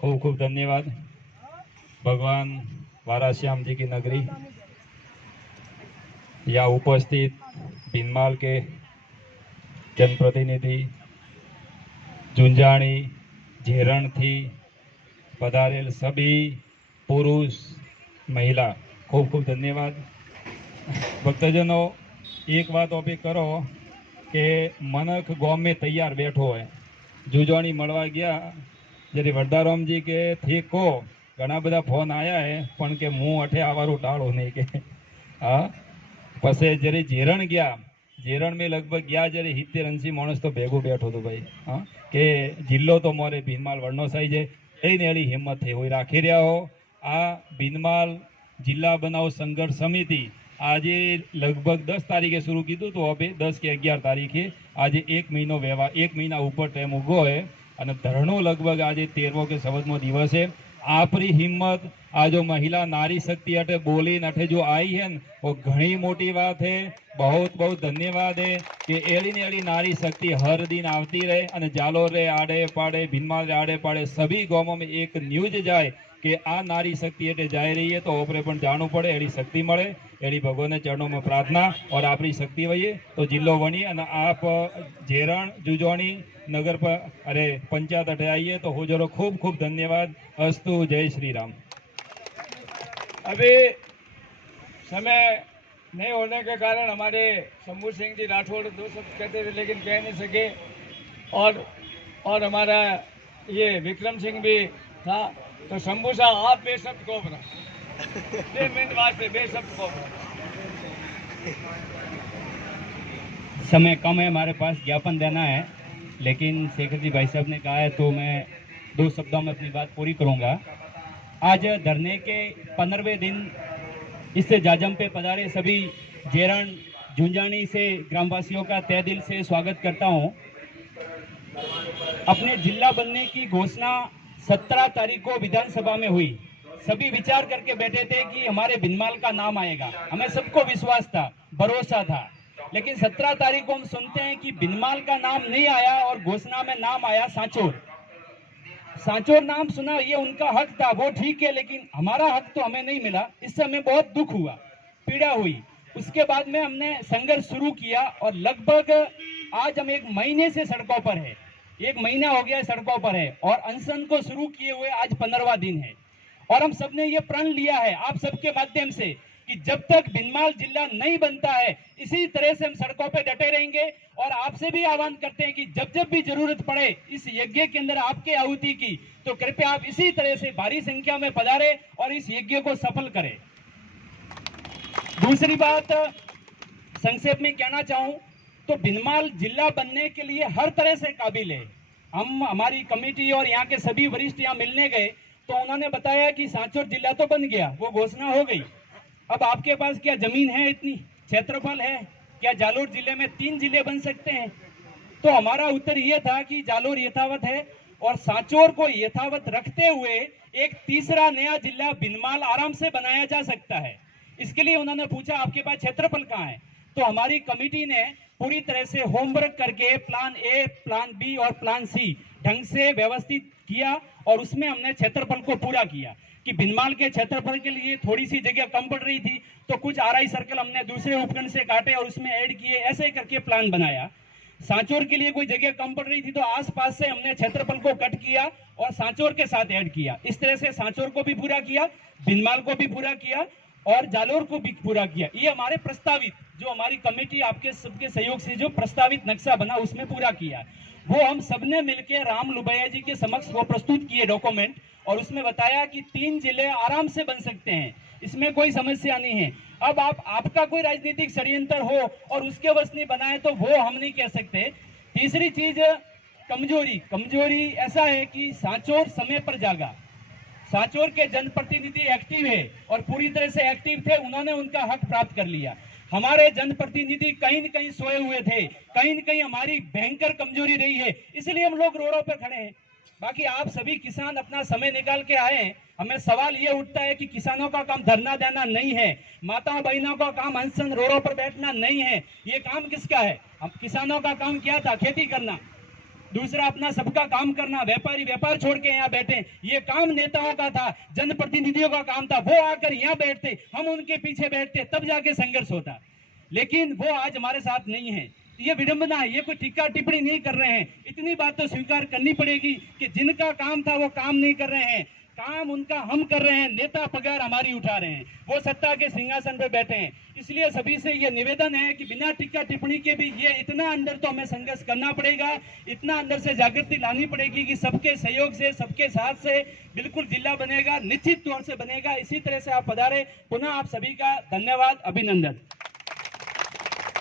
खूब खूब धन्यवाद। भगवान वाराश्याम जी की नगरी, या उपस्थित भिनमाल के जनप्रतिनिधि, झुंझाणी झेरण थी पधारेल सभी पुरुष महिला, खूब खूब धन्यवाद। भक्तजनों, एक बात अभी करो कि मनक गाम में तैयार बैठो है। जुजवाणी मळवा गया जरी वरदारामजी के थी को घना बधा फोन आया है पण के मुँ अठे आवारू टाळो नहीं के हाँ। पसे जरी झेरण गया, झेरण में लगभग गया जरी 70-80 माणस तो भेगो बैठो तो भाई हाँ के जिल्लो तो मोरे भीनमाल वरणो साई जे एनी एली हिम्मत थे हुई राखी रहा हो। आ भीनमाल जिला बनाओ संघर्ष समिति आज लगभग 10 तारीखे शुरू कीधु तो अभी 10 के 11 तारीखे आज 1 महीनो व्यवहार 1 महीना ऊपर टाइम उगो है और धरणो लगभग आज 13मो के 14मो दिवस है। आपरी हिम्मत आ जो महिला नारी शक्ति अटे बोली अठे जो आई है वो घनी मोटी बात है। बहुत बहुत धन्यवाद है कि एड़ी ने एड़ी नारी शक्ति हर दिन आती रहे और जालोर रे आड़े पाड़े भीनमाल रे आड़े पाड़े सभी गांवों में एक न्यूज जाए कि आ नारी शक्ति एटे जाए रही है तो ओपरे पण जाणू पड़े एड़ी शक्ति मळे एड़ी भगवान चरणों में प्रार्थना और आपरी शक्ति वही तो जिल्लो वणी और आप झेरण जुजवाणी नगर पर अरे पंचायत अटे आइए तो हो जरो खूब खूब धन्यवाद। अस्तु, जय श्री राम। अभी समय नहीं होने के कारण हमारे शंभू सिंह जी राठौड़ 2 शब्द कहते थे लेकिन कह नहीं सके और हमारा ये विक्रम सिंह भी था तो शंभू साहब आप 2 शब्द को बना 2 मिनट वास्ते 2 शब्द को समय कम है हमारे पास, ज्ञापन देना है लेकिन शेखर जी भाई साहब ने कहा है तो मैं 2 शब्दों में अपनी बात पूरी करूंगा। आज धरने के 15वें दिन इस जाजम पे पधारे सभी झेरण झुंझाणी से ग्रामवासियों का तहे दिल से स्वागत करता हूं। अपने जिला बनने की घोषणा 17 तारीख को विधानसभा में हुई। सभी विचार करके बैठे थे कि हमारे भिनमाल का नाम आएगा, हमें सबको विश्वास था, भरोसा था। लेकिन 17 तारीख को हम सुनते हैं कि भिनमाल का नाम नहीं आया और घोषणा में नाम आया सांचौर। सांचौर नाम सुना, ये उनका हक था, वो ठीक है, लेकिन हमारा हक तो हमें नहीं मिला। इससे हमें बहुत दुख हुआ, पीड़ा हुई। उसके बाद में हमने संघर्ष शुरू किया और लगभग आज हम 1 महीने से सड़कों पर है, 1 महीना हो गया सड़कों पर है और अनशन को शुरू किए हुए आज 15वां दिन है। और हम सबने ये प्रण लिया है आप सबके माध्यम से कि जब तक भिनमाल जिला नहीं बनता है इसी तरह से हम सड़कों पे डटे रहेंगे। और आपसे भी आह्वान करते हैं कि जब जब भी जरूरत पड़े इस यज्ञ के अंदर आपके आहुति की तो कृपया आप इसी तरह से भारी संख्या में पधारें और इस यज्ञ को सफल करें। दूसरी बात संक्षेप में कहना चाहूं तो भिनमाल जिला बनने के लिए हर तरह से काबिल है। हम हमारी कमेटी और यहाँ के सभी वरिष्ठ यहाँ मिलने गए तो उन्होंने बताया कि सांचौर जिला तो बन गया, वो घोषणा हो गई। अब आपके पास क्या जमीन है, इतनी क्षेत्रफल है, क्या जालोर जिले में 3 जिले बन सकते हैं? तो हमारा उत्तर यह था कि जालोर यथावत है और सांचौर को यथावत रखते हुए एक तीसरा नया जिला भिनमाल आराम से बनाया जा सकता है। इसके लिए उन्होंने पूछा आपके पास क्षेत्रफल कहाँ है, तो हमारी कमेटी ने पूरी तरह से होमवर्क करके प्लान ए, प्लान बी और प्लान सी ढंग से व्यवस्थित किया और उसमें हमने क्षेत्रफल को पूरा किया कि भिनमाल के क्षेत्रफल के लिए थोड़ी सी जगह कम पड़ रही थी तो कुछ आरआई सर्कल हमने दूसरे उपखंड से काटे और उसमें ऐड किए, ऐसे करके प्लान बनाया। सांचौर के लिए कोई जगह कम पड़ रही थी तो आसपास से हमने क्षेत्रफल को कट किया और सांचौर के साथ ऐड किया। इस तरह से सांचौर को भी पूरा किया, भिनमाल को भी पूरा किया और जालोर को भी पूरा किया। ये हमारे प्रस्तावित जो हमारी कमेटी आपके सबके सहयोग से जो प्रस्तावित नक्शा बना उसमें पूरा किया। वो हम सबने मिलकर राम लुबैया जी के समक्ष वो प्रस्तुत किए डॉक्यूमेंट और उसमें बताया कि 3 जिले आराम से बन सकते हैं, इसमें कोई समस्या नहीं है। अब आपका कोई राजनीतिक षड्यंत्र हो और उसके वश नहीं बनाए तो वो हम नहीं कह सकते। तीसरी चीज कमजोरी ऐसा है कि सांचौर समय पर जागा। सांचौर के जनप्रतिनिधि एक्टिव है और पूरी तरह से एक्टिव थे, उन्होंने उनका हक प्राप्त कर लिया। हमारे जनप्रतिनिधि कहीं न कहीं सोए हुए थे, कहीं न कहीं हमारी भयंकर कमजोरी रही है, इसलिए हम लोग रोडों पर खड़े हैं। बाकी आप सभी किसान अपना समय निकाल के आए हैं। हमें सवाल ये उठता है कि किसानों का काम धरना देना नहीं है, माताओं बहनों का काम अनशन रोडों पर बैठना नहीं है, ये काम किसका है? हम किसानों का काम क्या था? खेती करना। दूसरा अपना सबका काम करना, व्यापारी व्यापार छोड़ के यहाँ बैठे, ये काम नेताओं का था, जनप्रतिनिधियों का काम था, वो आकर यहाँ बैठते, हम उनके पीछे बैठते, तब जाके संघर्ष होता। लेकिन वो आज हमारे साथ नहीं है। ये विडंबना है, ये कोई टीका टिप्पणी नहीं कर रहे हैं। इतनी बात तो स्वीकार करनी पड़ेगी कि जिनका काम था वो काम नहीं कर रहे हैं, काम उनका हम कर रहे हैं, नेता पगार हमारी उठा रहे हैं, वो सत्ता के सिंहासन पे बैठे हैं। इसलिए सभी से ये निवेदन है कि बिना टीका टिप्पणी के भी ये इतना अंदर तो हमें संघर्ष करना पड़ेगा, इतना अंदर से जागृति लानी पड़ेगी कि सबके सहयोग से, सबके साथ से बिल्कुल जिला बनेगा, निश्चित तौर से बनेगा। इसी तरह से आप पधारे। पुनः आप सभी का धन्यवाद, अभिनंदन।